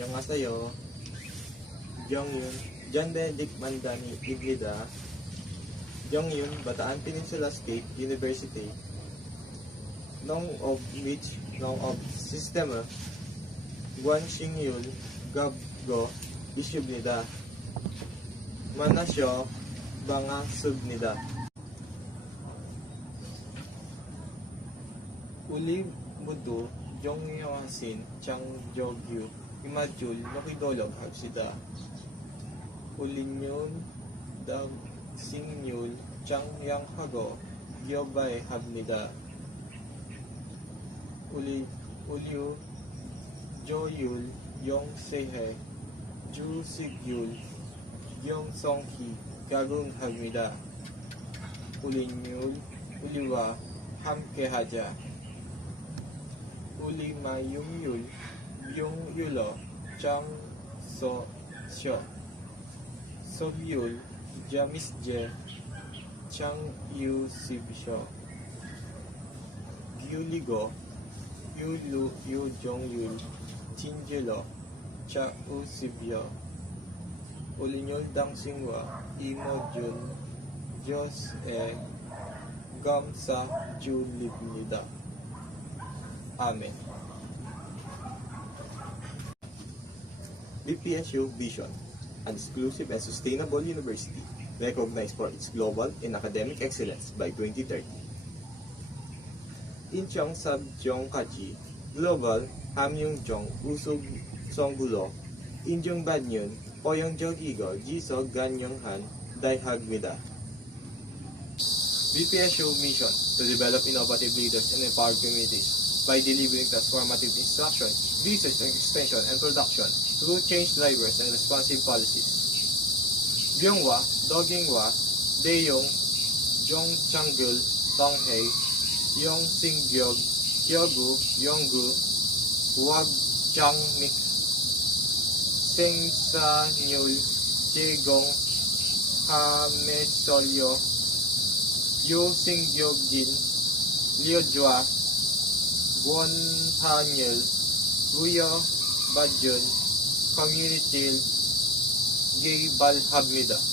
안녕하세요. Jongyun, John Benedict Mandani Iglida, Jongyun, Bataan Peninsula State University, Nong of Sistema, Guan Xingyul, Gabgo, Isyubnida, Manasyo, Banga Subnida. Uli Mudu, Jongyasin, Chang Jogyu, Imajul, Nokidolog, Habsida. Ulinyun, Dag Singyul, Chang Yang Hago, Gyobay Habnida. Ulyu, Joyul, Yong Sehe, Ju Sigyul, Yong Songki, Gagung Habnida. Ulinyul, Uliwa, Hamke Haja. Uli Mayumyul, Yung Yulo, Chang So Syo. Sobyul, Jamisje, Chang Yu Sibsyo. Gyuligo, Yulu Yu Jongyul, Chinjelo, Cha U Sibyo. Ulinyol Dang Singwa, Imo Jun, Jos Gamsa Julibnida. Amen. BPSU Vision, an exclusive and sustainable university recognized for its global and academic excellence by 2030. Incheong Sabjong Kaji, Global, Hamyong Jong, Usog Songgulo, Injong Banyun, Poyong Jogigo, Jiso Ganyong Han, Daihagmida. BPSU mission to develop innovative leaders and empower communities by delivering transformative instruction, research and extension and production through change drivers and responsive policies. Byungwa, Dogingwa, Deyong, Jong Changgul, Tonghei, Yong Singbyog, Hyogu, Yonggu, Wag Chang Mix, Seng Sa Nyul, Jegong, Hamesolyo, Yu Singbyog Jin, Liu Jua, Won Hanyel, Guyo Bajun, Community Gay Balhabmida.